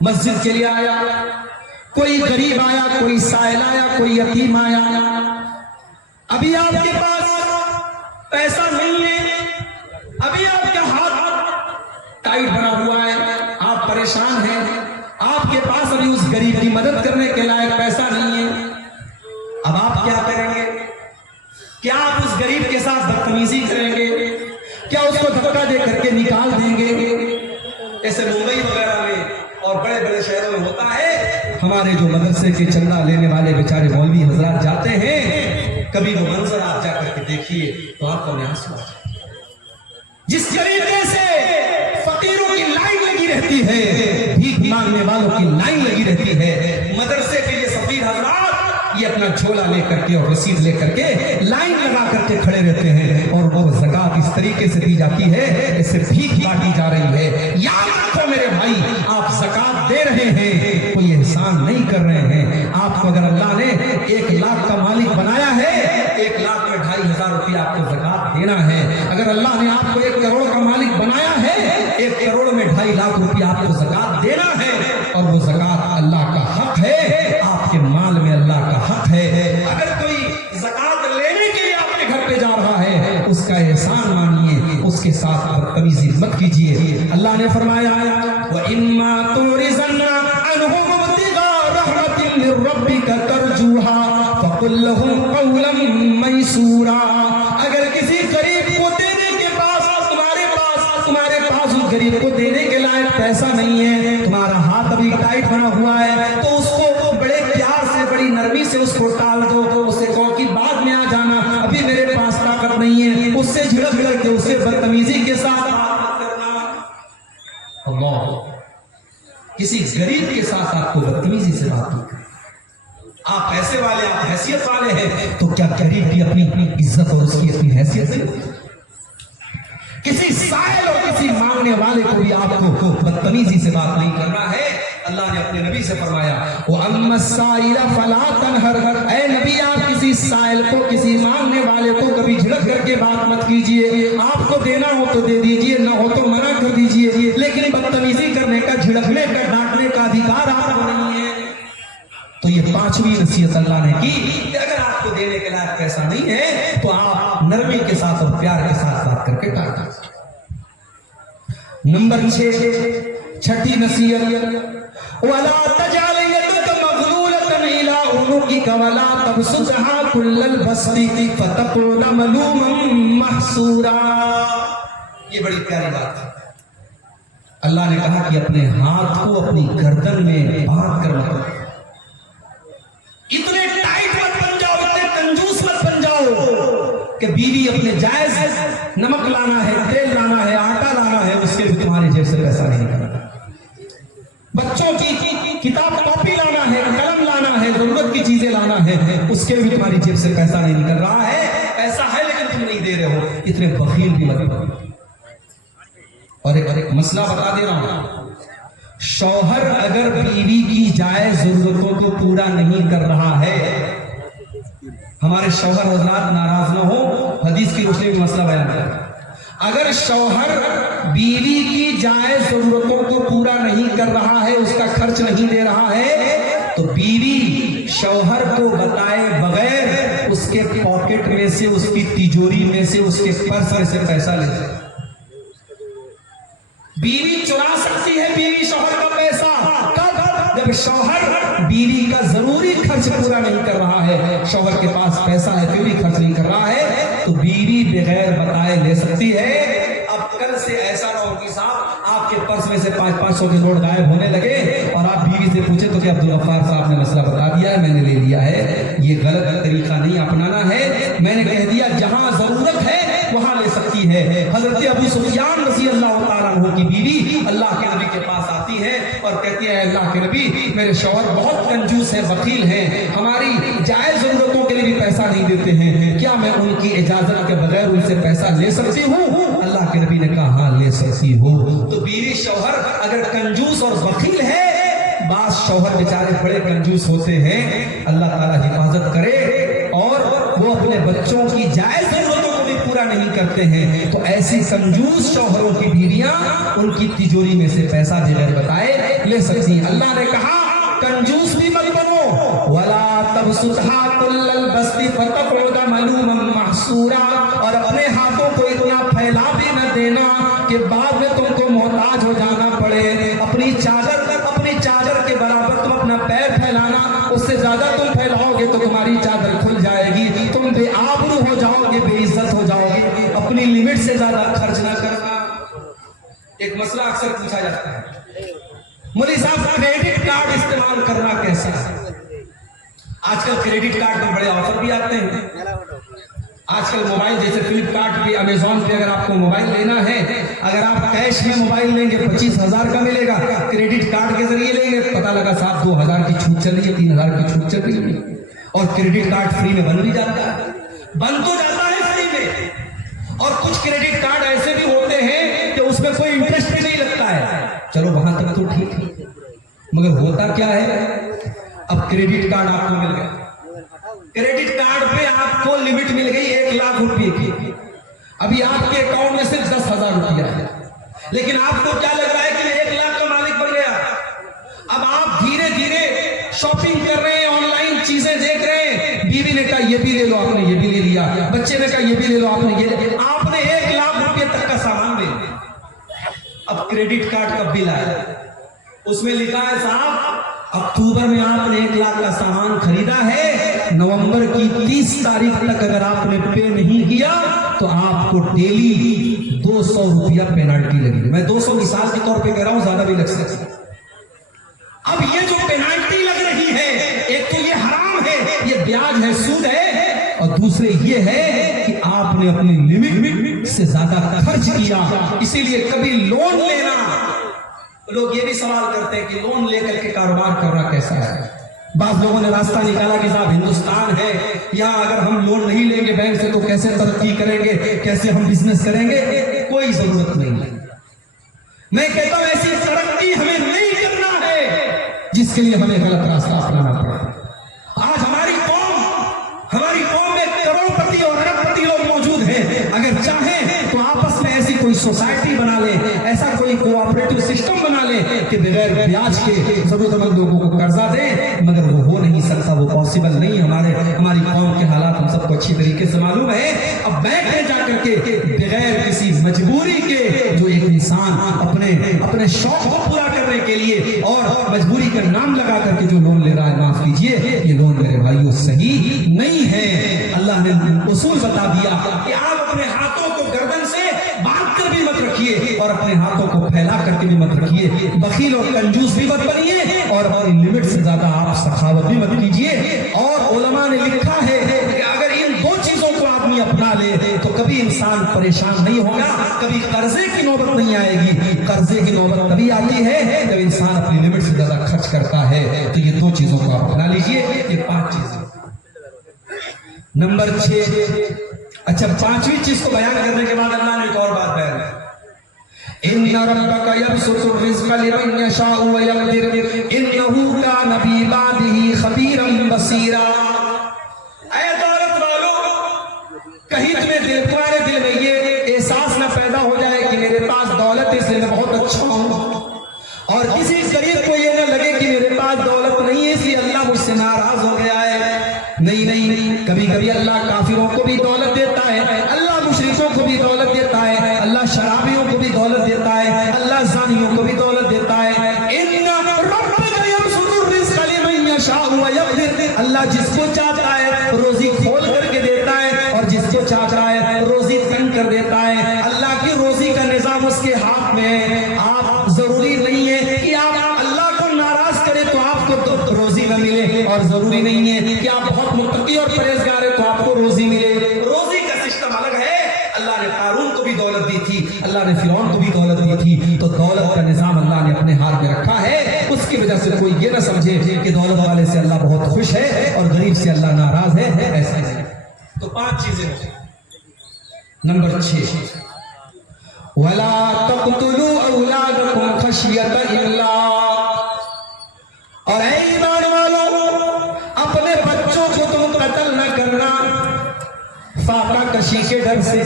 مسجد کے لیے آیا، کوئی غریب آیا، کوئی سائل آیا، کوئی یتیم آیا، ابھی آپ کے پاس پیسہ نہیں ہے، ابھی آپ کا ہاتھ ٹائٹ بنا ہوا ہے، آپ پریشان ہیں، آپ کے پاس ابھی اس غریب کی مدد کرنے کے لائق پیسہ نہیں ہے، اب آپ کیا کریں گے؟ کیا آپ اس غریب کے ساتھ بدتمیزی کریں گے؟ کیا اس کو دھکا دے کر کے نکال دیں گے؟ ایسے ممبئی وغیرہ میں اور بڑے بڑے شہروں میں ہوتا ہے، ہمارے جو مدرسے کے چندہ لینے والے بیچارے مولوی حضرات جاتے ہیں، کبھی وہ منظر آپ جا کر کے دیکھیے تو آپ کو آنسو آ جائے۔ جس طریقے سے فقیروں کی لائن لگی رہتی ہے، بھیک مانگنے والوں کی لائن لگی رہتی ہے، مدرسے کے یہ فقیر حضرات یہ اپنا جھولا لے کر کے اور رسید لے کر کے لائن لگا کر کے کھڑے رہتے ہیں، اور وہ زکات اس طریقے سے دی جاتی ہے جیسے بھیک بانٹی جا رہی ہے۔ یاد رکھو میرے بھائی، آپ زکات دے رہے ہیں، کوئی احسان نہیں کر رہے ہیں۔ آپ کو اگر اللہ نے 1 لاکھ کا مالک بنایا ہے، 1 لاکھ میں 2,500 روپیہ آپ کو زکات دینا ہے۔ اگر اللہ نے آپ کو 1 کروڑ کا مالک بنایا ہے، 1 کروڑ میں 2.5 لاکھ روپیہ آپ کو زکات دینا ہے، اور وہ زکات اللہ کا حق ہے، آپ کے مال میں اللہ کا حق ہے۔ اگر کوئی زکات لینے کے لیے آپ کے گھر پہ جا رہا ہے، اس کا احسان مانیے، اس کے ساتھ بدتمیزی مت کیجیے۔ اللہ نے فرمایا وَإِمَّا تُعْرِضَنَّ عَنْهُمُ ابْتِغَاءَ رَحْمَةٍ مِّن رَّبِّكَ تَرْجُوهَا فَقُل لَّهُمْ قَوْلًا مَّيْسُورًا۔ اگر کسی غریب کو دینے کے پاس تمہارے پاس اس غریب کو دینے کے لائق پیسہ نہیں ہے، تمہارا ہاتھ ابھی ٹائٹ بنا ہوا ہے، تو اس کو بڑے پیار سے، بڑی نرمی سے اس کو ٹال دو، اس سے کہو کہ بعد میں آ جانا، ابھی میرے پاس طاقت نہیں ہے، اس سے جھڑک کے، اس سے بدتمیزی کے ساتھ بات کرنا۔ اللہ، کسی غریب کے ساتھ آپ کو بدتمیزی سے بات نہیں کریں۔ آپ پیسے والے، آپ حیثیت والے ہیں، تو کیا غریب کی اپنی عزت اور اس کی اپنی حیثیت ہے؟ کسی سائل اور کسی مانگنے والے کو بھی آپ کو بدتمیزی سے بات نہیں کرنا ہے۔ اللہ نے اپنے نبی سے فرمایا وَأَمَّا السَّائِلَ فَلَا تَنْهَرْ، اے نبی آپ کسی سائل کو، کسی مانگنے والے کو کبھی جھڑک کر کے بات مت کیجئے، آپ کو دینا ہو تو دے دیجئے، نہ ہو تو منع کر دیجئے، لیکن بدتمیزی کرنے کا، جھڑکنے کا، ڈانٹنے کا ادھیکار آپ کو نہیں ہے۔ تو یہ 5ویں نصیحت اللہ نے کی کہ اگر آپ کو دینے کے لائق پیسہ نہیں ہے تو آپ نرمی کے ساتھ اور پیار کے ساتھ بات کر کے ٹال دیجیے۔ نمبر 6، چھٹی نصیحت وَلَا تَجْعَلْ يَدَكَ مَغْلُولَةً إِلَىٰ عُنُقِكَ وَلَا تَبْسُطْهَا كُلَّ الْبَسْطِ فَتَقْعُدَ مَلُومًا مَحْسُورًا۔ یہ بڑی پیاری بات ہے۔ اللہ نے کہا کہ اپنے ہاتھ کو اپنی گردن میں باندھ کر مت رکھو، اتنے ٹائٹ مت بن جاؤ، اتنے کنجوس مت بن جاؤ کہ بیوی اپنے جائز نمک لانا ہے، تیل لانا ہے، آٹا لانا ہے، اس کے بھی تمہاری جیب سے پیسہ نہیں نکلنا۔ بچوں کی کتاب کاپی لانا ہے، قلم لانا ہے، ضرورت کی چیزیں لانا ہے، اس کے بھی تمہاری جیب سے پیسہ نہیں نکل رہا ہے، پیسہ ہے لیکن تم نہیں دے رہے ہو، اتنے بخیل بھی مت بنو۔ اور ایک مسئلہ بتا دے رہا ہوں، شوہر اگر بیوی کی جائز ضرورتوں کو پورا نہیں کر رہا ہے، ہمارے شوہر حضرات ناراض نہ ہو، حدیث کی روشنی میں مسئلہ بیان کریں، اگر شوہر بیوی کی جائز ضرورتوں کو پورا نہیں کر رہا ہے، اس کا خرچ نہیں دے رہا ہے، تو بیوی شوہر کو بتائے بغیر اس کے پاکٹ میں سے، اس کی تجوری میں سے، اس کے پرس میں سے پیسہ لے سکتی۔ بیوی چرا سکتی ہے بیوی شوہر کا پیسہ کب؟ جب شوہر بیوی کا ضروری خرچ پورا نہیں کر رہا ہے، شوہر کے پاس پیسہ ہے پھر بھی خرچ نہیں کر رہا ہے، تو بیوی بغیر بتائے لے سکتی ہے۔ اب کل سے ایسا نہ ہو کہ صاحب آپ کے پرس میں سے 500 کے نوٹ غائب ہونے لگے اور آپ بیوی سے پوچھیں تو کہ عبدالغفار صاحب نے مسئلہ بتا دیا ہے، میں نے لے لیا ہے۔ یہ غلط طریقہ نہیں اپنانا ہے، میں نے کہہ دیا جہاں ضرورت ہے وہاں لے سکتی ہے۔ حضرت ابو سفیان رضی اللہ تعالیٰ عنہ کی بیوی اللہ کے نبی کے پاس آتی ہے اور کہتی ہے اللہ کے نبی میرے شوہر بہت کنجوس ہیں، بخیل ہیں، ہماری جائز ضرورتوں کے لیے بھی پیسہ نہیں دیتے ہیں، کیا میں ان کی اجازت کے بغیر ان سے پیسہ لے سکتی ہوں؟ اللہ کے نبی نے کہا ہاں لے سکتی ہو۔ تو بیوی شوہر اگر کنجوس اور بخیل ہے، بعض شوہر بیچارے بڑے کنجوس ہوتے ہیں، اللہ تعالیٰ حفاظت کرے، اور وہ اپنے بچوں کی جائز ضرورتوں کو بھی پورا نہیں کرتے ہیں، تو ایسی کنجوس شوہروں کی بیویاں ان کی تجوری میں سے پیسہ بغیر بتائے لے لے سکتی ہیں. اللہ نے کہا کنجوس بھی مت بنو, وَلَا تَبْسُطْهَا كُلَّ الْبَسْطِ فَتَقْعُدَ مَلُومًا مَحْسُورًا, اور اپنے ہاتھوں کو اتنا پھیلا بھی نہ دینا کہ بعد میں تم کو محتاج ہو جانا پڑے. اپنی چادر کے برابر تم اپنا پیر پھیلانا, اس سے زیادہ تم پھیلاؤ گے تو تمہاری چادر کھل جائے گی, تم بے آبرو ہو جاؤ گے, بے عزت ہو جاؤ گے. اپنی لمٹ سے زیادہ خرچ نہ کرنا. ایک مسئلہ اکثر پوچھا جاتا ہے, مولوی صاحب کریڈٹ کارڈ استعمال کرنا کیسا ہے؟ آج کل کریڈٹ کارڈ میں بڑے آفر بھی آتے ہیں. آج کل موبائل جیسے فلپ کارٹ پہ, امیزون پہ اگر آپ کو موبائل لینا ہے, اگر آپ کیش میں موبائل لیں گے 25,000 کا ملے گا, کریڈٹ کارڈ کے ذریعے لیں گے پتہ لگا صاحب 2,000 کی چھوٹ چل رہی ہے, 3,000 کی چھوٹ چل رہی ہے. اور کریڈٹ کارڈ فری میں بن بھی جاتا ہے, بن تو جاتا ہے فری میں. اور کچھ کریڈٹ کارڈ ایسے بھی ہوتے ہیں کہ اس میں کوئی انٹرسٹ بھی نہیں لگتا ہے. چلو وہاں تک تو ٹھیک ہے, مگر ہوتا کیا ہے, اب کریڈٹ کارڈ آپ کو مل گیا, کریڈٹ کارڈ پہ آپ کو لمٹ مل گئی 1,00,000 روپے کی. ابھی آپ کے اکاؤنٹ میں صرف 10,000 روپیہ ہے, لیکن آپ کو کیا لگ رہا ہے کہ 1,00,000 کا مالک بن گیا. اب آپ دھیرے دھیرے شاپنگ کر رہے ہیں, آن لائن چیزیں دیکھ رہے ہیں, بیوی نے کہا یہ بھی لے لو, آپ نے یہ بھی لے لیا, بچے نے کہا یہ بھی لے لو, آپ نے یہ لے, آپ نے 1,00,000 روپے تک کا سامان لے لیا. اب کریڈٹ کارڈ کا بل آیا, اس میں لکھا ہے صاحب اکتوبر میں آپ نے 1,00,000 کا سامان خریدا ہے, نومبر کی 30 تاریخ تک اگر آپ نے پے نہیں کیا تو آپ کو ڈیلی 200 روپیہ پینالٹی لگے گی. میں 200 مثال کے طور پہ کہہ رہا ہوں, زیادہ بھی لگ سکتی. اب یہ جو پینالٹی لگ رہی ہے, ایک تو یہ حرام ہے, یہ بیاج ہے, سود ہے, اور دوسرے یہ ہے کہ آپ نے اپنی لمٹ سے زیادہ خرچ کیا. اسی لیے کبھی لون لینا, لوگ یہ بھی سوال کرتے ہیں کہ لون لے کر کے کاروبار کرنا کیسا ہے. بعض لوگوں نے راستہ نکالا کہ صاحب ہندوستان ہے, یہاں اگر ہم لون نہیں لیں گے بینک سے تو کیسے ترقی کریں گے, کیسے ہم بزنس کریں گے. کوئی ضرورت نہیں ہے. میں کہتا ہوں ایسی ترقی ہمیں نہیں کرنا ہے جس کے لیے ہمیں غلط راستہ اپنانا پڑے. آج ہماری قوم میں کروڑ پتی اور ارب پتی لوگ موجود ہیں. اگر چاہیں تو آپس میں ایسی کوئی سوسائٹی بنا لیں, ایسا کوئی کوآپریٹو سسٹم بنا لیں کہ بغیر بیاج کے ضرورت مند لوگوں کو قرضہ دیں, مگر وہ ہو نہیں سکتا, وہ پاسبل نہیں. ہماری قوم کے حالات ہم سب کو اچھی طریقے سے معلوم ہے. اب بینک میں جا کر کے بغیر کسی مجبوری کے جو ایک انسان اپنے شوق کو پورا کرنے کے لیے اور مجبوری کا نام لگا کر کے جو لون لے رہا ہے, معاف کیجیے, یہ لون میرے بھائیوں صحیح نہیں ہے. اللہ نے اصول بتا دیا کہ آپ اپنے ہاتھوں کو گردن سے باندھ کر بھی مت رکھیے اور اپنے ہاتھوں کو پھیلا کر کے بھی مت رکھیے. بخیل اور کنجوس بھی مت بنیے اور اپنی لمٹ سے زیادہ آپ سخاوت بھی مت کیجیے. اور علماء نے لکھا ہے کہ اگر ان دو چیزوں کو آدمی اپنا لے تو کبھی انسان پریشان نہیں ہوگا, کبھی قرضے کی نوبت نہیں آئے گی. قرضے کی نوبت تبھی آتی ہے جب انسان اپنی لمٹ سے زیادہ خرچ کرتا ہے. تو یہ دو چیزوں کو آپ اپنا لیجئے. یہ 5 چیزیں. نمبر 6, اچھا 5ویں چیز کو بیان کرنے کے بعد اللہ نے ایک اور بات بیان کی, ان ربک یبسط الرزق لمن یشاء ویقدر انہ کان بعبادہ خبیرا بصیرا. اے دولت والو, کہیں تمہارے دل میں یہ احساس نہ پیدا ہو جائے کہ میرے پاس دولت ہے اس لیے میں بہت اچھا ہوں, اور کسی غریب کو یہ نہ لگے کہ میرے پاس دولت نہیں ہے اس لیے اللہ مجھ سے ناراض ہو گیا ہے. نہیں, کبھی کبھی اللہ کافروں کو بھی دولت دیتا ہے, اللہ مشرکوں کو بھی دولت دیتا ہے, اللہ شرابیوں کو بھی دولت دیتا ہے, اللہ زانیوں کو بھی دولت دیتا ہے. ان ربک یبسط الرزق لمن یشاء ویقدر, اللہ جس کو چاہتا ہے روزی کھول کر کے دیتا ہے اور جس کو چاہتا ہے روزی تنگ کر دیتا ہے. اللہ کی روزی کا نظام اس کے ہاتھ میں ہے. آپ ضروری نہیں ہے کہ آپ اللہ کو ناراض کریں تو آپ کو روزی نہ ملے, اور ضروری نہیں ہے کہ آپ بہت متقی اور پرہیزگار ہیں تو آپ کو روزی ملے. روزی کا سسٹم الگ ہے. اللہ نے قارون کو بھی دولت دی تھی, اللہ نے فرعون کو بھی دولت دی تھی, تو دولت کا نظام اللہ نے اپنے ہاتھ میں رکھا ہے. اس کی وجہ سے کوئی یہ نہ سمجھے کہ دولت والے سے اللہ بہت خوش ہے اور غریب سے اللہ ناراض ہے, ایسا نہیں. تو 5 چیزیں. نمبر 6, وَلَا تَقْتُلُوا أَوْلَادَكُمْ خَشْيَةَ إِمْلَاقٍ. اور اے ایمان والو, اپنے بچوں کو تم قتل نہ کرنا فاقہ کشی کے ڈر سے.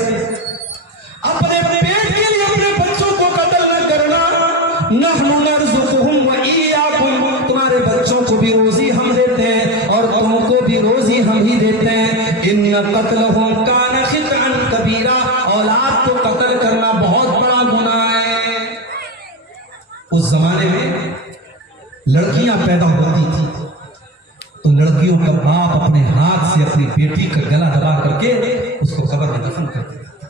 اپنے پیٹ کے لیے اپنے بچوں کو قتل نہ کرنا. نحن نرزقهم وإياكم کو بھی روزی ہم دیتے ہیں اور تم کو بھی روزی ہم ہی دیتے ہیں. ان قتلہم کان خطئا کبیرا، اولاد کو قتل کرنا بہت بڑا گناہ ہے. اس زمانے میں لڑکیاں پیدا ہوتی تھی تو لڑکیوں کا باپ اپنے ہاتھ سے اپنی بیٹی کا گلا دبا کر کے اس کو قبر میں دفن کر دیتا تھا.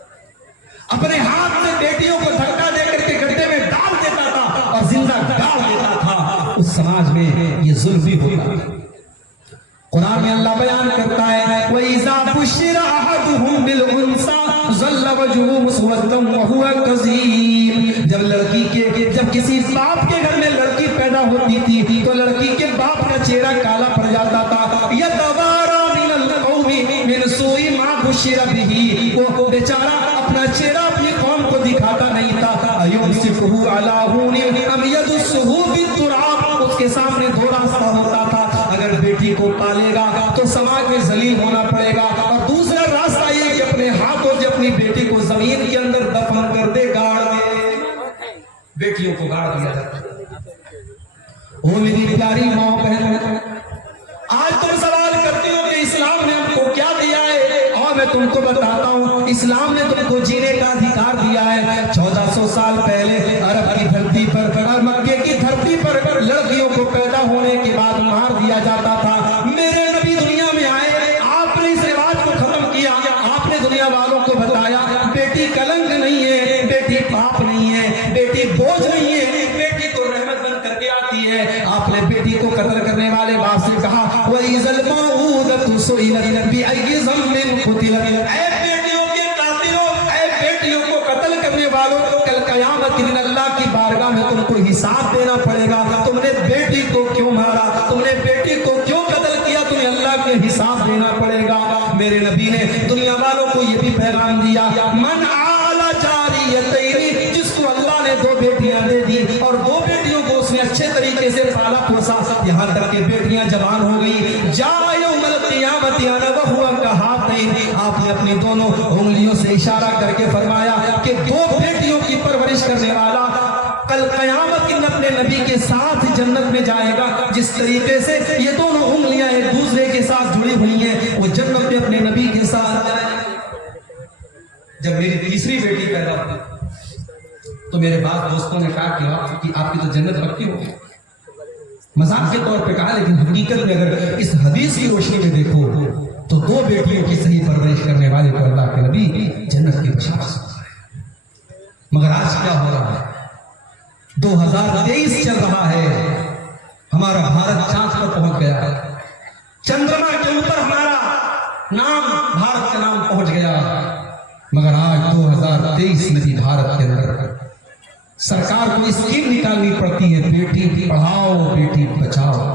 اپنے ہاتھ سے بیٹیوں کو دھکا دے کر کے گڈھے میں ڈال دیتا تھا اور زندہ گاڑ دیتا تھا. اس سماج میں یہ ظلم بھی ہوتا ہے. قرآن میں اللہ بیان کرتا ہے وَإِذَا بُشِّرَ أَحَدُهُم بِالْأُنثَىٰ ظَلَّ وَجْهُهُ مُسْوَدًّا وَهُوَ كَظِيمٌ. جب کسی باپ کے گھر میں لڑکی پیدا ہوتی تھی تو لڑکی کے باپ کا چہرہ کالا پڑ جاتا تھا. يَتَوَارَىٰ مِنَ الْقَوْمِ مِنْ سُوءِ مَا بُشِّرَ بِهِ، وہ بیچارہ اپنا چہرہ اپنی قوم کو دکھاتا نہیں تھا. أَيُمْسِكُهُ عَلَىٰ هُونٍ أَمْ يَدُسُّهُ بِالتُّرَابِ، اس کے سامنے دو راستہ ہوتا تھا. اگر بیٹی کو پالے گا تو سماج میں ذلیل ہونا پڑے گا، اور دوسرا راستہ یہ کہ اپنے ہاتھوں سے اپنی بیٹی کو زمین کے اندر دفن کر دے، گاڑ دے. بیٹیوں کو گاڑ دیا جاتا ہے. وہ میری پیاری ماں بہن، آج تم سوال کرتی ہو کہ اسلام نے ہم کو کیا دیا ہے، اور میں تم کو بتاتا ہوں اسلام نے تم کو جینے کا ادھیکار دیا ہے. 1400 سال پہلے عرب کی دھرتی پر اور مکے کی دھرتی پر لڑکیوں کو پیدا ہونے کے بعد مار دیا جاتا تھا. میرے نبی دنیا میں آئے، آپ نے اس رواج کو ختم کیا. آپ نے دنیا والوں کو بتایا بیٹی کلنک نہیں ہے، بیٹی پاپ نہیں ہے، بیٹی بوجھ نہیں ہے، بیٹی کو رحمت بن کر کے آتی ہے. آپ نے بیٹی کو قتل کرنے والے باپ سے کہا وَإِذَا الْمَوْءُودَةُ سُئِلَتْ بِأَيِّ ذَنبٍ قُتِلَتْ، اے بیٹیوں کے قاتلوں، اے بیٹیوں کو قتل کرنے والوں، کل قیامت کے دن اللہ کی بارگاہ میں تم کو حساب دینا پڑے گا. تم نے بیٹی کو کیوں مارا، تم نے بیٹی کو کیوں قتل کیا، تمہیں اللہ کے حساب دینا پڑے گا. میرے نبی نے دنیا والوں کو یہ بھی پیغام دیا من آل جاریتین، جس کو اللہ نے 2 بیٹیاں دے دی اور 2 بیٹیوں کو اس نے اچھے طریقے سے پالا پوسا یہاں تک کہ بیٹیاں جوان ہو گئی. جا یوم القیامت انا وہو کہاتین، آپ نے اپنی دونوں انگلیوں سے اشارہ کر کے فرمایا کہ 2 بیٹیوں کی پرورش کرنے والا کل قیامت کے دن اپنے نبی کے ساتھ جنت میں جائے گا. جس طریقے سے یہ دونوں انگلیاں ایک دوسرے کے ساتھ جڑی ہوئی ہیں وہ جنت میں اپنے نبی کے ساتھ جائیں گے. جب میری تیسری بیٹی پیدا ہوئی تو میرے بعض دوستوں نے کہا کہ آپ کی تو جنت پکی ہو گئی. مذاق کے طور پہ کہا، لیکن حقیقت میں اگر اس حدیث کی روشنی میں دیکھو تو 2 بیٹیوں کی صحیح پرورش کرنے والے کو اللہ کے نبی جنت کی بشارت سنا رہے. مگر آج کیا ہو رہا ہے؟ 2023 چل رہا ہے، ہمارا بھارت چاند پر پہنچ گیا ہے، چندرما کے اوپر ہمارا نام، بھارت کا نام پہنچ گیا. مگر آج 2023 میں بھی بھارت کے اندر سرکار کو اسکیم نکالنی پڑتی ہے بیٹی پڑھاؤ بیٹی بچاؤ.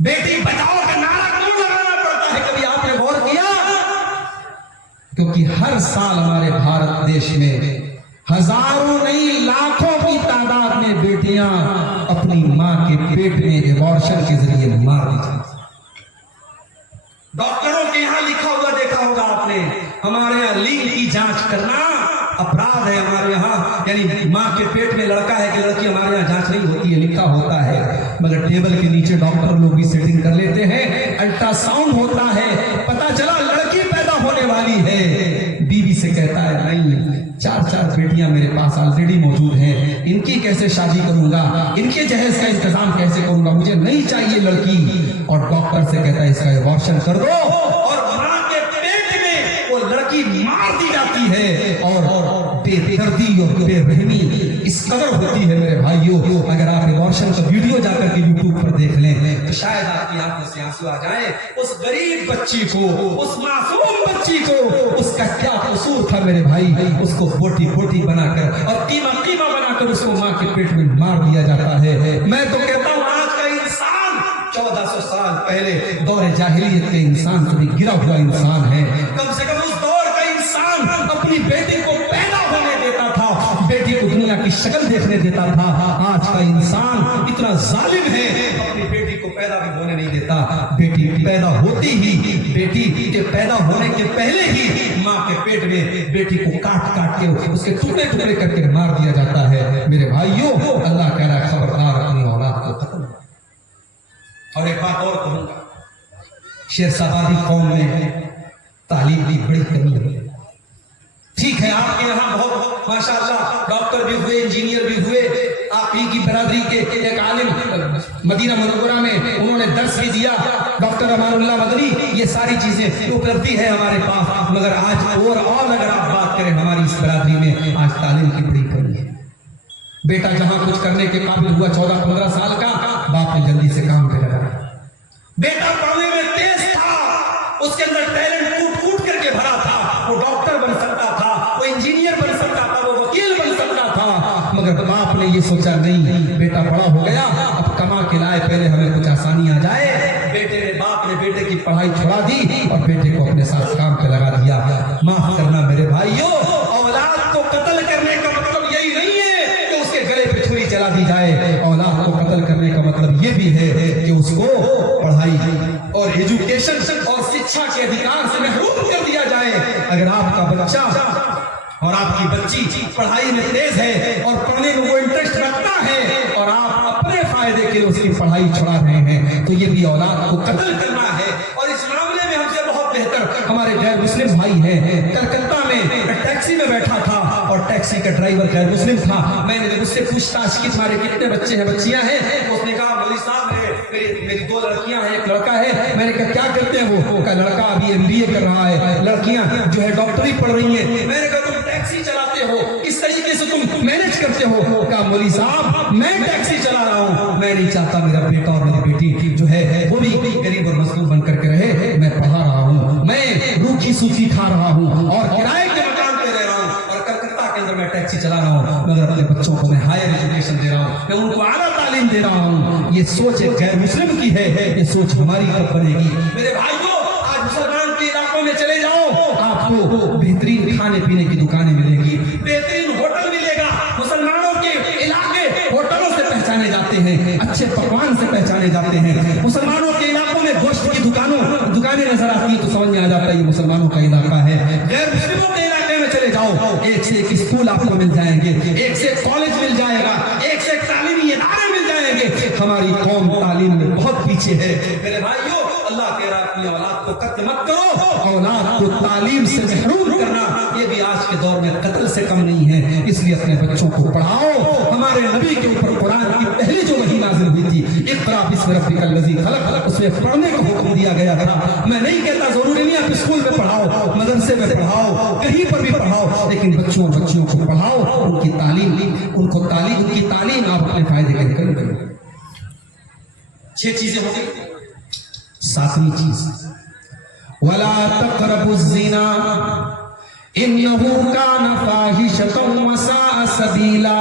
بیٹی بچاؤ کا نعرہ کیوں لگانا پڑتا ہے، کبھی آپ نے غور کیا؟ کیونکہ ہر سال ہمارے بھارت دیش میں ہزاروں نہیں لاکھوں کی تعداد میں بیٹیاں اپنی ماں کے پیٹ میں ایبارشن کے ذریعے مار دی جاتی. ڈاکٹروں کے یہاں لکھا ہوا دیکھا ہوگا آپ نے، ہمارے یہاں لنگ کی جانچ کرنا اپرادھ ہے. ہمارے یہاں یعنی ماں کے پیٹ میں لڑکا ہے کہ لڑکی، ہمارے یہاں جانچ نہیں ہوتی ہے، لکھا ہوتا ہے. مگر ٹیبل کے نیچے ڈاکٹر لوگ بھی سیٹنگ کر لیتے ہیں. الٹرا ساؤنڈ ہوتا ہے، پتا چلا لڑکی پیدا ہونے والی ہے. بیوی سے کہتا ہے نہیں، 4 بیٹیاں میرے پاس آلریڈی موجود ہیں، ان کی کیسے شادی کروں گا، ان کے جہیز کا انتظام کیسے کروں گا، مجھے نہیں چاہیے لڑکی. اور ڈاکٹر سے کہتا ہے اس کا ایبارشن کر دو، اور ماں کے پیٹ میں وہ لڑکی مار دی جاتی ہے. اور بے دردی اور بے رحمی اس قدر ہوتی ہے میرے بھائیوں. اگر آپ ایبارشن کا ویڈیو جا کر کے یوٹیوب پر دیکھ لیں تو شاید آپ کی آنکھوں سے آنسو آ جائیں. اس غریب بچی کو، اس معصوم بچی کو، اس کا کیا قصور تھا میرے بھائی، اس کو بوٹی بوٹی بنا کر اور قیمہ قیمہ بنا کر اس کو ماں کے پیٹ میں مار دیا جاتا ہے. میں تو کہتا ہوں آج کا انسان 1400 سال پہلے دور جاہلیت کے انسان سے بھی گرا ہوا انسان ہے. کم سے کم اس دور کا انسان اپنی بیٹی کو پیدا ہونے دیتا تھا، بیٹی کو دنیا کی شکل دیکھنے دیتا تھا. آج کا انسان اتنا ظالم ہے، اپنی بیٹی کو پیدا بھی ہونے نہیں دیتا. بیٹی پیدا ہوتی ہی، بیٹی کے پیدا ہونے کے پہلے ہی ماں کے پیٹ میں بیٹی کو کاٹ کاٹ کے اس کے ٹکڑے ٹکڑے کر کے مار دیا جاتا ہے. میرے بھائیوں، اللہ کہہ رہا ہے خبردار اپنی اولاد کو ختم. شیر صاحبادی قوم میں تعلیم کی بڑی کمی ہے. ٹھیک ہے آپ کے یہاں بہت ماشاءاللہ ڈاکٹر بھی ہوئے, انجینئر بھی ہوئے, آپ ہی کی برادری کے ایک عالم مدینہ منورہ میں انہوں نے درس بھی دیا, ڈاکٹر امان اللہ مدنی, یہ ساری چیزیں اپلبدھی ہے ہمارے پاس. مگر آج اور اگر آپ بات کریں ہماری اس برادری میں آج تعلیم کی بڑی کمی ہے. بیٹا جہاں کچھ کرنے کے قابل ہوا 14-15 سال کا, باپ نے جلدی سے کام پہ لگا. بیٹا پڑھنے میں تیز تھا, اس کے اندر ٹیلنٹ کوٹ کر کے بھرا تھا, وہ ڈاکٹر بن سکتا تھا, وہ انجینئر بن سکتا تھا, وہ وکیل بن سکتا تھا. مگر باپ نے یہ سوچا نہیں, بیٹا بڑا ہو گیا, اب کما کے لائے, پہلے ہمیں کچھ آسانی آ جائے. باپ نے بیٹے کی پڑھائی چھوڑا دی اور بیٹے کو اپنے ساتھ کام پہ لگا دیا. معاف کرنا میرے بھائیوں, اولاد کو قتل کرنے کا مطلب یہی نہیں ہے کہ اس کے گلے پہ چھری چلا دی جائے. اولاد کو قتل کرنے کا مطلب یہ بھی ہے کہ اس کو پڑھائی اور ایجوکیشن اور شکشا کے ادھیکار سے محروم کر دیا جائے. اگر آپ کا بچہ اور آپ کی بچی پڑھائی میں تیز ہے اور پڑھنے میں وہ انٹرسٹ رکھتا ہے اور آپ اپنے فائدے کے لیے اس کی پڑھائی چھڑا رہے ہیں تو یہ بھی اولاد کو قتل کرنا ہے. اور اس معاملے میں ہم سے بہت بہتر ہمارے غیر مسلم بھائی ہیں. کلکتہ میں ٹیکسی میں بیٹھا تھا اور ٹیکسی کا ڈرائیور غیر مسلم تھا. میں نے جب اس سے پوچھتاچھ کی تمہارے کتنے بچے ہیں بچیاں ہیں, اس نے کہا مولوی صاحب میری 2 لڑکیاں ہیں, ایک لڑکا ہے. میں نے کہا کیا کرتے ہیں وہ؟ کہا لڑکا ابھی MBA کر رہا ہے, لڑکیاں جو ہے ڈاکٹری پڑھ رہی ہیں. میں نے کہا تم ٹیکسی چلاتے ہو, کس طریقے سے تم مینج کرتے ہو؟ کہا مولوی صاحب میں ٹیکسی چلا رہا ہوں, میں نہیں چاہتا میرا بیٹا اور میری بیٹی جو ہے وہ بھی غریب اور مظلوم بن کر کے رہے. میں پڑھا رہا ہوں, میں روکھی سوکھی کھا رہا ہوں اور کرائے کے مکان پہ رہ رہا ہوں اور کلکتہ کے اندر میں ٹیکسی چلا رہا ہوں, مگر اپنے بچوں کو میں ہائر ایجوکیشن دے رہا ہوں, میں ان کو اعلیٰ تعلیم دے رہا ہوں. یہ سوچ غیر مسلم کی ہے, یہ سوچ ہماری کب بنے گی؟ میرے بھائیوں, آج مسلمان کے علاقوں میں چلے جاؤ, آپ کو بہترین کھانے پینے کی دکانیں ملیں گی, بہترین ہوٹل ملے گا. مسلمانوں کے علاقے ہوٹلوں سے پہچانے جاتے ہیں, اچھے پکوان سے پہچانے جاتے ہیں. مسلمانوں کے علاقوں میں گوشت کی دکانیں نظر آتی ہیں تو سمجھ میں آ جاتا ہے یہ مسلمانوں کا علاقہ ہے. غیر مسلموں کے علاقے میں چلے جاؤ, ایک سے ایک اسکول آپ کو مل جائیں گے, ایک سے ایک کالج مل جائے گا, ایک سے ایک تعلیمی ادارے مل جائیں گے. ہماری قوم تعلیم میں بہت پیچھے ہے. میرے بھائیوں, اللہ کہہ رہا اپنی اولاد کو قتل مت کرو, اولاد کو تعلیم سے محروم کرنا یہ بھی آج کے دور میں قتل سے کم نہیں ہے. اس لیے اپنے بچوں کو پڑھاؤ. ہمارے نبی کے اوپر قرآن کی پہلی جو وحی نازل ہوئی تھی, اقرا باسم ربک الذی خلق, اس میں پڑھنے کا حکم دیا گیا تھا. میں نہیں کہتا ضروری نہیں آپ اسکول میں پڑھاؤ, مدرسے میں پڑھاؤ, کہیں پر بھی پڑھاؤ, لیکن بچیوں کو پڑھاؤ, ان کی تعلیم آپ اپنے فائدے کے لیے کریں. 6 چیزیں ہو گئی. 7ویں چیز, ولا تقربوا الزنا انه كان فاحشة وساء سبيلا.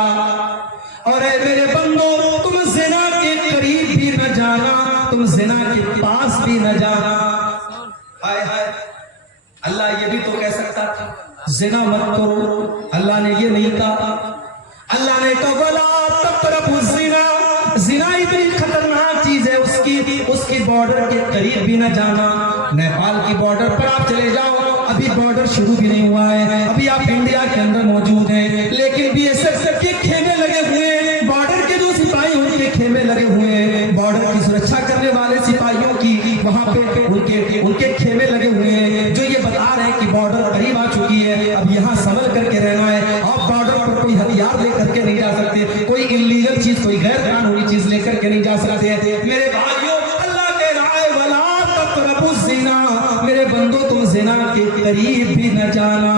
اور اے میرے بندو, تم زنا کے قریب بھی نہ جانا, تم زنا کے پاس بھی نہ جانا. ہائے ہائے, اللہ یہ بھی تو کہہ سکتا تھا زنا مت کرو, اللہ نے یہ نہیں کہا. اللہ نے کہا ولا تقربوا الزنا, زنا اتنی خطرناک چیز ہے, اس کی بارڈر کے قریب بھی نہ جانا. نیپال کی بارڈر پر آپ چلے جاؤ, ابھی بارڈر شروع بھی نہیں ہوا ہے, ابھی آپ انڈیا کے اندر موجود ہیں, لیکن BSF کے خیمے لگے ہوئے ہیں, بارڈر کے جو سپاہی ان کے خیمے لگے ہوئے ہیں, بارڈر کی سرکشا کرنے والے سپاہیوں کی وہاں پہ ان کے خیمے لگے ہوئے ہیں, جو یہ بتا رہے ہیں کہ بارڈر قریب آ چکی ہے, اب یہاں سنبھل کر کے رہنا ہے. آپ بارڈر پر کوئی ہتھیار لے کر کے نہیں جا سکتے, کوئی انلیگل چیز, کوئی غیر قانونی چیز لے کر کے نہیں جا سکتے. میرے بھائیوں, اللہ کہہ رہا ہے ولا تقربوا الزنا, میرے بندو تم زنا کے قریب بھی نہ جانا.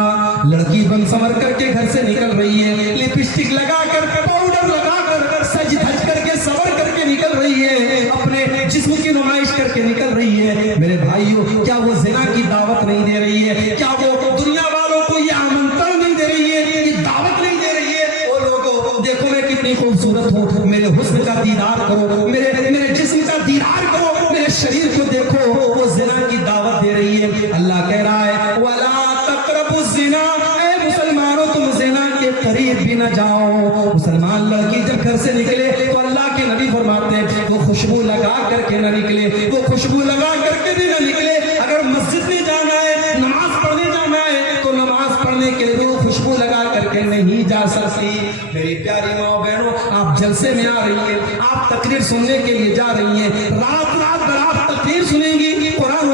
لڑکی بن سنور کر کے گھر سے نکل رہی ہے, لپسٹک لگا کر, پاؤڈر لگا کر, سج دھج کر کے, سنور کر کے نکل رہی ہے, اپنے جسم کی نمائش کر کے نکل رہی ہے. میرے بھائیوں, کیا وہ زنا کی دعوت نہیں دے رہی ہے؟ کیا وہ دنیا والوں کو یہ آمنترن نہیں دے رہی ہے, یہ دعوت نہیں دے رہی ہے؟ وہ لوگوں دیکھو میں کتنی خوبصورت ہوں, میرے حسن کا دیدار کرو, میرے جسم کا دیدار کرو, میرے شریر کو دیکھو. وہ زنا کی دعوت دے رہی ہے. اللہ کہہ رہا ہے ولا تقربوا الزنا, اے مسلمانوں تم زنا کے قریب بھی نہ جاؤ. مسلمان لڑکی جب گھر سے نکلے تو اللہ کے نبی فرماتے ہیں وہ خوشبو لگا کر کے نہ نکلے, وہ خوشبو لگا کر کے بھی نہ نکلے. اگر مسجد میں جانا ہے, نماز پڑھنے جانا ہے, تو نماز پڑھنے کے لیے وہ خوشبو لگا کر کے نہیں جا سکتی. میری پیاری ماں بہنوں, آپ جلسے میں آ رہی ہیں, آپ تقریر سننے کے لیے جا رہی ہیں, رات رات بھر آپ تقریر سنیں گی, قرآن و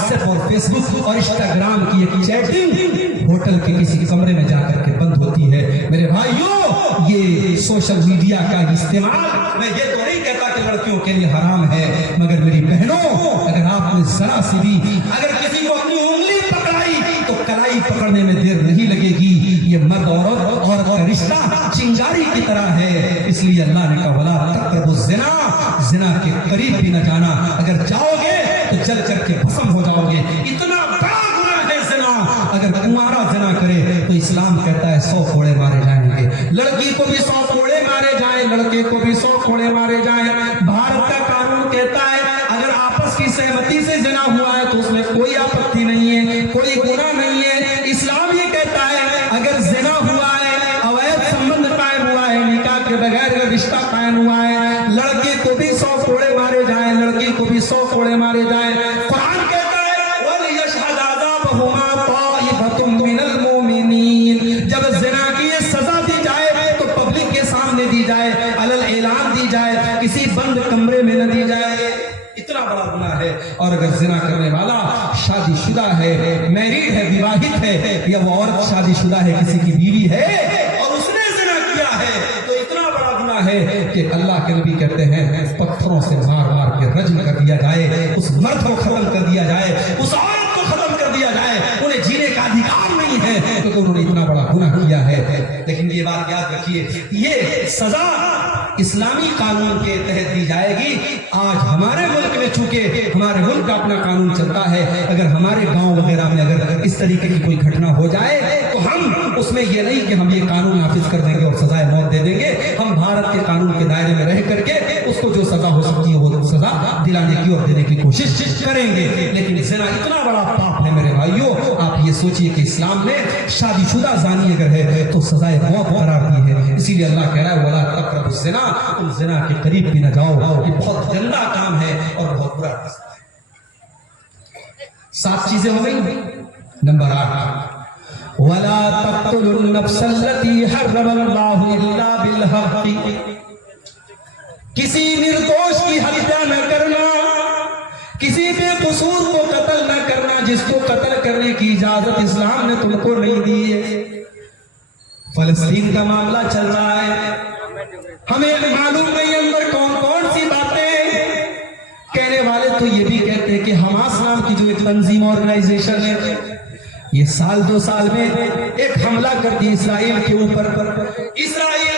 واٹس ایپ اور فیس بک اور انسٹاگرام کی ایک چیٹنگ ہوٹل کے کسی کمرے میں جا کر کے بند ہوتی ہے۔ میرے بھائیوں، یہ سوشل میڈیا کا استعمال، میں یہ تو نہیں کہتا کہ لڑکیوں کے لیے حرام ہے، مگر میری بہنوں، اگر آپ نے ذرا سی بھی اگر کسی کو اپنی انگلی پکڑائی تو کلائی پکڑنے میں دیر نہیں لگے گی۔ یہ مرد عورت کا رشتہ چنگاری کی طرح ہے، اس لیے اللہ نے کہا وَلَا تَقْرَبُوا الزِّنَا، زنا کے قریب بھی نہ جانا، اگر جاؤ گے تو جل کر کے بھسم ہو جاؤ گے۔ اتنا بڑا گناہ ہے زنا، اگر کنوارا زنا کرے تو اسلام کہتا ہے 100 کوڑے مارے جائیں گے، لڑکی کو بھی 100 کوڑے مارے جائیں، لڑکے کو بھی 100 کوڑے مارے جائیں۔ بھارت کا قانون کہتا ہے اگر آپس کی سہمتی سے زنا ہوا ہے تو اس میں کوئی آپتی نہیں ہے، کوئی گناہ نہیں ہے۔ اسلام یہ کہتا ہے اگر زنا ہوا ہے، اویدھ سمبند قائم ہوا ہے، نکاح کے بغیر اگر رشتہ قائم ہوا ہے، لڑکے کو بھی 100 کوڑے مارے جائیں، لڑکی کو بھی 100 کوڑے مارے جائیں۔ قرآن کہتا ہے وَلْيَشْهَدْ عَذَابَهُمَا طَائِفَةٌ مِّنَ الْمُؤْمِنِينَ، جب زنا کی یہ سزا دی جائے تو پبلک کے سامنے دی جائے، علل اعلان دی جائے، کسی بند کمرے میں نہ دی جائے۔ اتنا بڑا گناہ ہے۔ اور اگر زنا کرنے والا شادی شدہ ہے، میریڈ ہے، وواہت ہے، یا وہ عورت شادی شدہ ہے، کسی کی بیوی ہے اور اس نے زنا کیا ہے، تو اتنا بڑا گناہ ہے کہ اللہ کے نبی کہتے ہیں پتھروں سے مار مار کے رجم کر دیا جائے، اس مرد کو ختم کر دیا جائے، اس عورت کو ختم کر دیا جائے، انہیں جینے کا ادھیکار نہیں ہے کیونکہ انہوں نے اتنا بڑا گناہ کیا ہے۔ لیکن یہ بات یاد رکھیے، یہ سزا اسلامی قانون کے تحت دی جائے گی۔ آج ہمارے ملک میں چونکہ ہمارے ملک کا اپنا قانون چلتا ہے، اگر ہمارے گاؤں وغیرہ میں اگر اس طریقے کی کوئی گھٹنا ہو جائے تو ہم اس میں یہ نہیں کہ ہم یہ قانون نافذ کر دیں گے اور سزائے موت دے دیں گے، ہم بھارت کے قانون کے دائرے میں رہ کر کے اس کو جو سزا ہو سکتی ہے وہ سزا دلانے کی اور دینے کی کوشش کریں گے۔ لیکن زنا اتنا بڑا پاپ ہے میرے بھائیوں، آپ یہ سوچئے کہ اسلام نے شادی شدہ زانی اگر ہے تو سزائے موت قرار دی ہے۔ اسی لیے اللہ کہہ رہا ہے وَلَا تَقْرَبُوا الزِّنَا، تم زنا کے قریب بھی نہ جاؤ، یہ بہت گندا کام ہے اور بہت برا۔ 7 چیزیں ہو گئی۔ نمبر 8 وَلَا تَقْتُلُوا النَّفْسَ الَّتِي حَرَّمَ اللَّهُ إِلَّا بِالْحَقِّ، کسی نردوش کی ہتیا نہ کرنا، کسی بے قصور کو قتل نہ کرنا، جس کو قتل کرنے کی اجازت اسلام نے تم کو نہیں دی ہے۔ فلسطین کا معاملہ چل رہا ہے، ہمیں معلوم نہیں اندر کون کون سی باتیں، کہنے والے تو یہ بھی کہتے ہیں کہ حماس نام کی جو ایک تنظیم آرگنائزیشن ہے، یہ سال 2 سال میں ایک حملہ کر دی اسرائیل کے اوپر۔ اسرائیل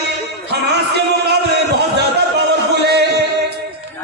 حماس کے مقابلے بہت زیادہ پاورفل ہے،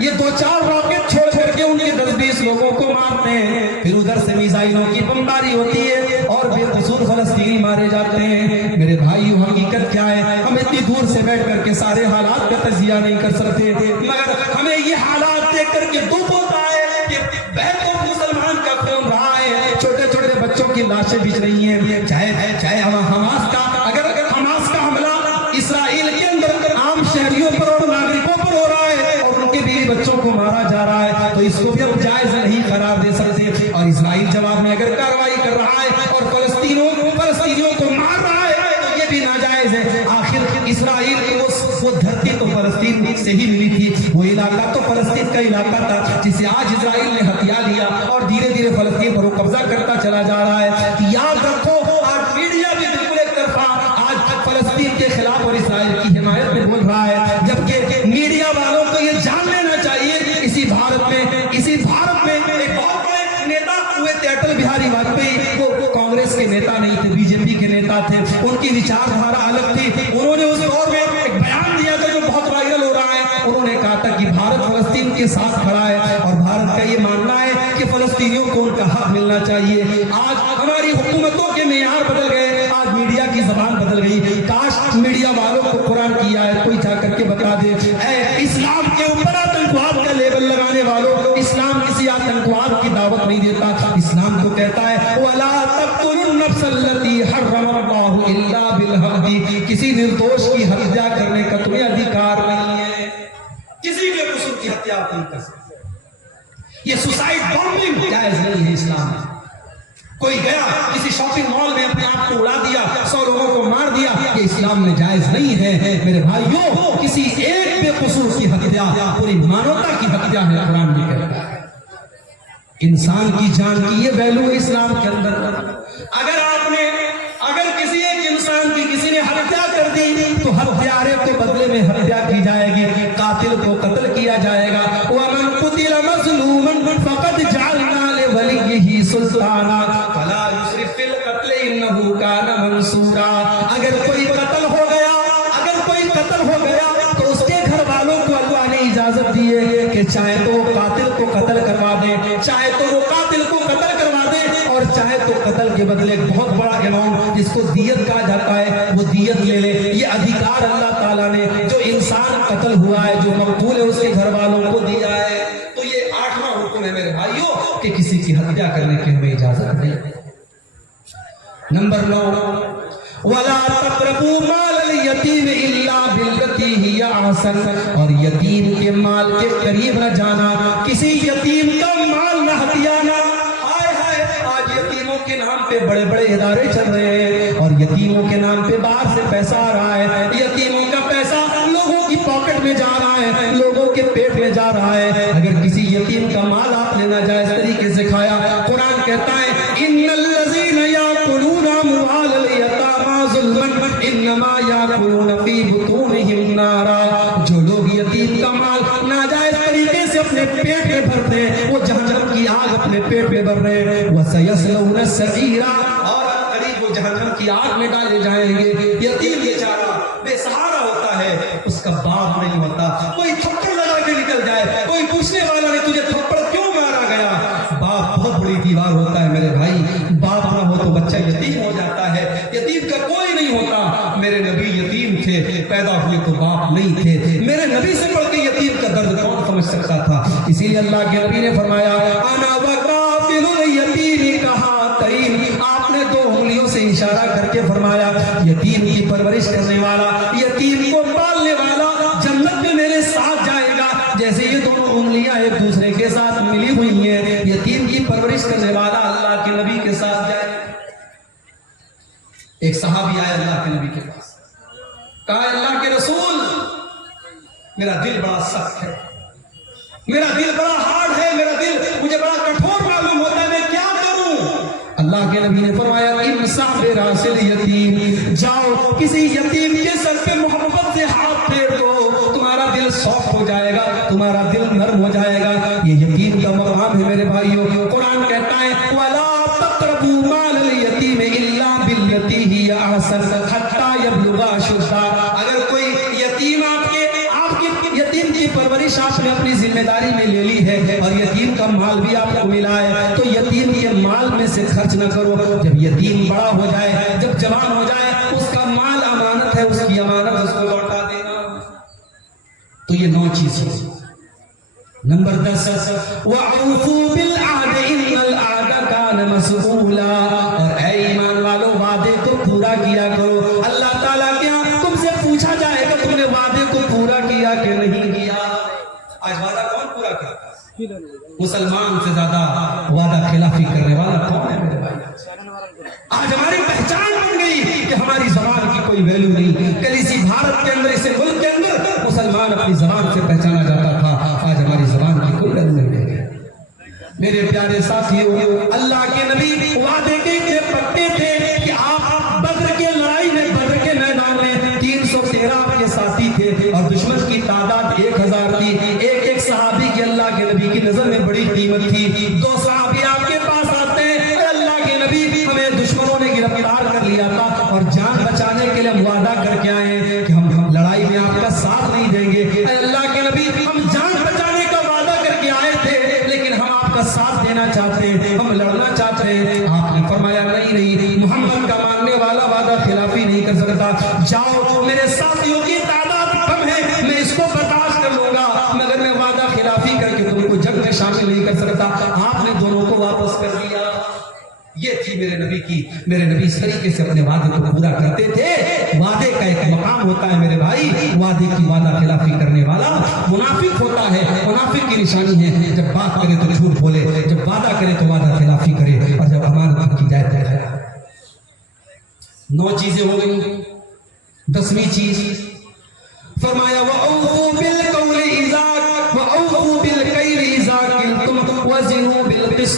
یہ 2-4 راکٹ چھوڑ کر کے ان کے 10-20 لوگوں کو مارتے ہیں، پھر ادھر سے میزائلوں کی بمباری ہوتی ہے اور بے قصور فلسطینی مارے جاتے ہیں۔ میرے بھائیو، حقیقت کیا ہے؟ ہم اتنی دور سے بیٹھ کر کے سارے حالات کا تجزیہ نہیں کر سکتے، مگر ہمیں یہ حالات دیکھ کر کے دکھ ہوتا ہے کہ بیتوں مسلمان کا خون رہا ہے، چھوٹے چھوٹے بچوں کی لاشیں بچ رہی ہیں، چاہے حماس کا، اگر حماس کا حملہ اسرائیل کے اندر عام شہریوں پر اور ناگرکوں پر ہو رہا ہے اور ان کے بیوی بچوں کو مارا جا رہا ہے تو اس کو بھی اب جائز نہیں قرار دے سکتے۔ اور اسرائیل جواب میں اگر کارروائی کر رہا ہے اور فلسطینیوں کو مار رہا ہے تو یہ بھی ناجائز ہے۔ آخر اسرائیل کی وہ دھرتی تو فلسطین سے ہی ملی تھی، وہ علاقہ تو فلسطین کا علاقہ تھا جسے آج اسرائیل نے ہتھیا لیا اور دھیرے دھیرے فلسطین پر وہ قبضہ کرتا چلا جا رہا ہے۔ یاد رکھو، آج میڈیا بھی بالکل ایک طرفہ آج فلسطین کے خلاف اور اسرائیل کی حمایت میں بول رہا ہے، جبکہ میڈیا والوں کو یہ جان لینا چاہیے اسی بھارت میں ایک بہت بڑے نیتا ہوئے تھے اٹل بہاری واجپئی، وہ کانگریس کے نیتا نہیں تھے، بی جے پی کے نیتا تھے، ان کی وچار دھارا الگ تھی۔ انہوں نے اس دور میں ایک بیان دیا تھا جو بہت وائرل ہو رہا ہے، انہوں نے کہا تھا کہ بھارت فلسطین کے ساتھ کھڑا ہے اور بھارت کا یہ ماننا ہے کہ فلسطینیوں کو ان کا حق ملنا چاہیے۔ آج ہماری حکومتوں کے معیار بدل گئے، آج میڈیا کی زبان بدل گئی۔ کاش میڈیا والوں کو قرآن کی آیت کوئی جا کر کے بتا دے، اے اسلام کے اوپر آتنکواد کا لیبل لگانے والوں، اسلام کسی آتنکواد کی دعوت نہیں دیتا، اسلام تو کہتا ہے وَلَا تَقْتُلُوا النَّفْسَ الَّتِي حَرَّمَ اللَّهُ إِلَّا بِالْحَقِّ، کسی نردوش کی ہتیا کرنے کا تمہیں ادھیکار نہیں ہے، کسی کے قصور کی ہتیا آپ نہیں کر سکتے۔ یہ سوسائڈ بامبنگ جائز نہیں ہے اسلام میں۔ کوئی گیا کسی شاپنگ مال میں اپنے آپ کو اڑا دیا، 100 لوگوں کو مار دیا، یہ اسلام میں جائز نہیں ہے میرے بھائیوں۔ کسی ایک بے قصور کی ہتیا پوری مانوتا کی ہتیا ہے، قرآن بھی کہتا ہے۔ انسان کی جان کی یہ ویلو ہے اسلام کے اندر. اگر کسی ایک انسان کی کسی نے ہتیا کر دی تو ہتھیارے کو بدلے میں ہتیا کی جائے گی, قاتل کو قتل کیا جائے گا. وَمَنْ قُتِلَ مَظْلُومًا فَقَدْ جَعَلْنَا لِوَلِيِّهِ سُلْطَانًا فَلَا يُسْرِفْ فِي الْقَتْلِ إِنَّهُ كَانَ مَنْصُورًا. اگر کوئی قتل ہو گیا تو اس کے گھر والوں کو اللہ نے اجازت دی ہے کہ چاہے تو وہ قاتل کو قتل کروا دے, چاہے تو وہ قاتل کو قتل کروا دے, اور چاہے تو قتل کے بدلے ایک بہت بڑا اماؤنٹ جس کو دیت کہا جاتا ہے وہ دیت لے لے. یہ ادھیکار اللہ تعالیٰ نے جو انسان قتل ہوا ہے, جو مقتول ہے, اس کے گھر والوں کو دیا ہے. تو یہ 8واں حکم ہے میرے بھائیوں کہ کسی کی ہتیا کرنے کی ہمیں اجازت نہیں. نمبر 9, وَلَا تَقْرَبُوا مَالَ الْيَتِيمِ إِلَّا بِالَّتِي هِيَ أَحْسَنُ. اور یتیم کے مال کے قریب نہ جانا, کسی یتیم کا مال نہ ہتھیانا. آج یتیموں کے نام پہ بڑے بڑے ادارے چل رہے ہیں اور یتیموں کے نام پہ باہر سے پیسہ آ رہا ہے. یتیموں کا پیسہ لوگوں کی پاکٹ میں جا رہا ہے, لوگوں کے پیٹ میں جا رہا ہے. اگر کسی یتیم کا مال آپ نے ناجائز طریقے سے کھایا, قرآن کہتا ہے ان الذین یاکلون اموال الیتامی ظلما انما یاکلون فی بطونہم نارا. جو لوگ یتیم کا مال ناجائز طریقے سے اپنے پیٹ میں بھرتے ہیں وہ جہنم کی آگ اپنے پیٹ میں بھر رہے ہیں. وَسَيَصْلَوْنَ سَعِيرًا. اور قریب وہ جہنم کی آگ میں ڈالے جائیں گے. یتیم بیچارہ بے سہارا ہوتا ہے, اس کا باپ نہیں ہوتا. کوئی تھپڑ لگا کے نکل جائے, کوئی پوچھنے والا نہیں تجھے تھپڑ کیوں مارا گیا. باپ بہت بڑی دیوار ہوتا ہے میرے بھائی. باپ نہ ہو تو بچہ یتیم ہو جاتا ہے. یتیم کا کوئی نہیں ہوتا. میرے نبی یتیم تھے, پیدا ہوئے تو باپ نہیں تھے. میرے نبی سے بڑھ کے یتیم کا درد کون سمجھ سکتا تھا. اسی لیے اللہ کے نبی نے فرمایا انا وکافل الیتیم کہاتین. آپ نے 2 انگلیوں سے اشارہ کر کے فرمایا یتیم کی پرورش کرنے والا, یتیم کو پالنے والا جنت میں میرے ساتھ جائے گا. جیسے یہ دونوں انگلیاں ایک دوسرے کے ساتھ ملی ہوئی ہیں, یتیم کی پرورش کرنے والا اللہ کے نبی کے ساتھ جائے. ایک صحابی آیا اللہ کے نبی کے پاس, کہا اللہ کے رسول میرا دل بڑا سخت ہے, میرا دل بڑا ہارڈ ہے, میرا دل مجھے بڑا کٹھور معلوم ہوتا ہے, میں کیا کروں. اللہ کے نبی نے فرمایا امسح براس الیتیم. جاؤ کسی یتیم کے سر پہ محبت سے ہاتھ پھیر دو, تمہارا دل سافٹ ہو جائے گا, تمہارا دل نرم ہو جائے گا. یہ یتیم کا مقام ہے میرے بھائیوں. قرآن کہتا ہے وَلَا تَقْرَبُوا مَالَ الْيَتِيمِ إِلَّا بِالَّتِي هِيَ أَحْسَنُ حَتَّى يَبْلُغَ أَشُدَّهُ. اگر کوئی یتیم آپ کی یتیم کی پرورش آپ نے اپنی ذمہ داری میں لے لی ہے اور یتیم کا مال بھی آپ کو ملا ہے تو یتیم کے مال میں سے خرچ نہ کرو. جب یتیم بڑا ہو جائے, جب جوان ہو جائے, اس کا مال امانت ہے, اس کی امانت اس کو لوٹا دینا. تو یہ 9 چیزیں. نمبر 10 وَأَوْفُوا بِالْعَهْدِ إِنَّ الْعَهْدَ كَانَ مَسْئُولًا. اور اے ایمان والو وعدے کو پورا کیا کرو. اللہ تعالیٰ کیا تم سے پوچھا جائے گا تم نے وعدے کو پورا کیا کہ نہیں کیا. آج وعدہ کون پورا کرتا ہے؟ مسلمان سے زیادہ وعدہ خلافی کرنے والا کون ہے میرے بھائی؟ آج ہماری پہچان بن گئی کہ ہماری زبان کی کوئی ویلیو نہیں. کل اسی بھارت کے اندر, اسے ملک کے اندر مسلمان اپنی زبان سے پہچانا جاتا تھا, آج ہماری زبان کی کوئی ویلیو نہیں ہے. میرے پیارے ساتھیوں, اللہ کے نبی وعدے کے اتنے پکے تھے کہ آپ بدر کے لڑائی میں, بدر کے میدان میں 313 آپ کے ساتھی تھے اور دشمن کی تعداد 1000 تھی. ایک صحابی کی اللہ کے نبی کی نظر میں بڑی قیمت تھی. 2 صحابی آپ کے پاس آتے ہیں, اللہ کے نبی ہمیں دشمنوں نے گرفتار کر لیا تھا اور جان بچانے کے لیے ہم وعدہ کر کے آئے ہیں کہ ہم لڑائی میں آپ کا ساتھ نہیں دیں گے. اے اللہ کے نبی ہم جان بچانے کا وعدہ کر کے آئے تھے لیکن ہم آپ کا ساتھ دینا چاہتے ہیں, ہم لڑنا چاہتے ہیں. آپ نے فرمایا نہیں, محمد کا ماننے والا وعدہ خلافی نہیں کر سکتا. جاؤ میرے ساتھیوں کی تعداد کم ہے, میں اس کو برداشت کر لوں گا, مگر میں وعدہ خلافی کر کے تم کو جنگ میں شامل نہیں کر سکتا. آپ نے دونوں کو واپس کر دیا. یہ تھی میرے نبی کی. میرے نبی اس طریقے سے اپنے وعدے کو پورا کرتے تھے. وعدے کا ایک مقام ہوتا ہے میرے بھائی, وعدے کی وعدہ خلافی کرنے والا منافق ہوتا ہے. منافق کی نشانی ہے جب بات کرے تو جھوٹ بولے, جب وعدہ کرے تو وعدہ خلافی کرے, اور جب امانت کی جائے تو جائے. 9 چیزیں ہو گئی. 10ویں چیز فرمایا وَأَوْفُوا بِالْقَوْلِ إِذَا وَأَوْفُوا بِالْكَيْلِ إِذَا كِلْتُمْ وَزِنُوا بِالْقِسْطِ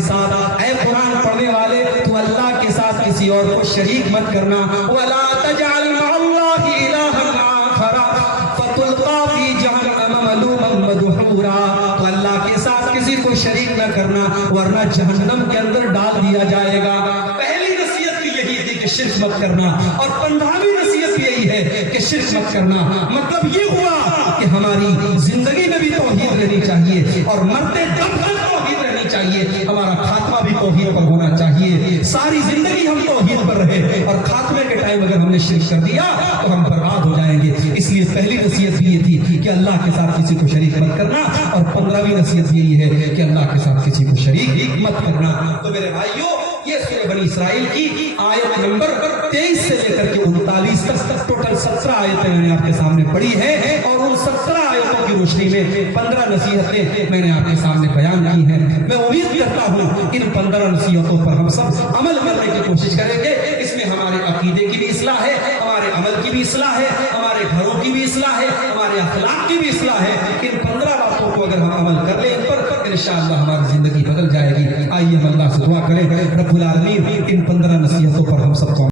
کے ساتھ، اے قرآن پڑھنے والے تو اللہ کے ساتھ کسی اور کو شریک مت کرنا، وَلَا تَجْعَلْ مَعَ اللَّهِ إِلَٰهًا آخَرَ فَتُلْقَىٰ فِي جَهَنَّمَ مَلُومًا مَدْحُورًا، تو اللہ کے ساتھ کسی کو شریک نہ کرنا ورنہ جہنم کے اندر ڈال دیا جائے گا۔ پہلی نصیحت بھی یہی تھی کہ شرک مت کرنا، اور 15ویں نصیحت بھی یہی ہے کہ شرک مت کرنا۔ مطلب یہ ہوا کہ ہماری زندگی میں بھی توحید رہنی چاہیے اور مرتے دم تک توحید رہنی چاہیے، ہمارا خاتمہ بھی توحید پر ہونا چاہیے، ساری زندگی ہم توحید پر رہے اور خاتمے کے ٹائم اگر ہم نے شرک کر دیا تو ہم برباد ہو جائیں گے۔ اس لیے پہلی نصیحت بھی یہ تھی کہ اللہ کے ساتھ کسی کو شریک مت کرنا، اور 15ویں نصیحت یہی ہے کہ اللہ کے ساتھ کسی کو شریک مت کرنا۔ تو میرے بھائیوں، یہ سورہ بنی اسرائیل کی آیت نمبر 23 سے لے کر کے 39 تک ٹوٹل 17 آیتیں میں نے آپ کے سامنے پڑھی ہیں، اور ان 17 آیتوں کی روشنی میں 15 نصیحتیں میں نے آپ کے سامنے بیان کی ہیں۔ میں امید کرتا ہوں ان 15 نصیحتوں پر ہم سب عمل کرنے کی کوشش کریں گے۔ اس میں ہمارے عقیدے کی بھی اصلاح ہے، ہمارے عمل کی بھی اصلاح ہے، ہمارے گھروں کی بھی اصلاح ہے، ہمارے اخلاق کی بھی اصلاح ہے۔ ان 15 باتوں کو اگر ہم عمل کر لیں ان پر، انشاءاللہ ہماری زندگی بدل جائے گی۔ آئیے ہم اللہ سے دعا کریں، رب العالمین ان 15 نصیحتوں پر ہم سب کو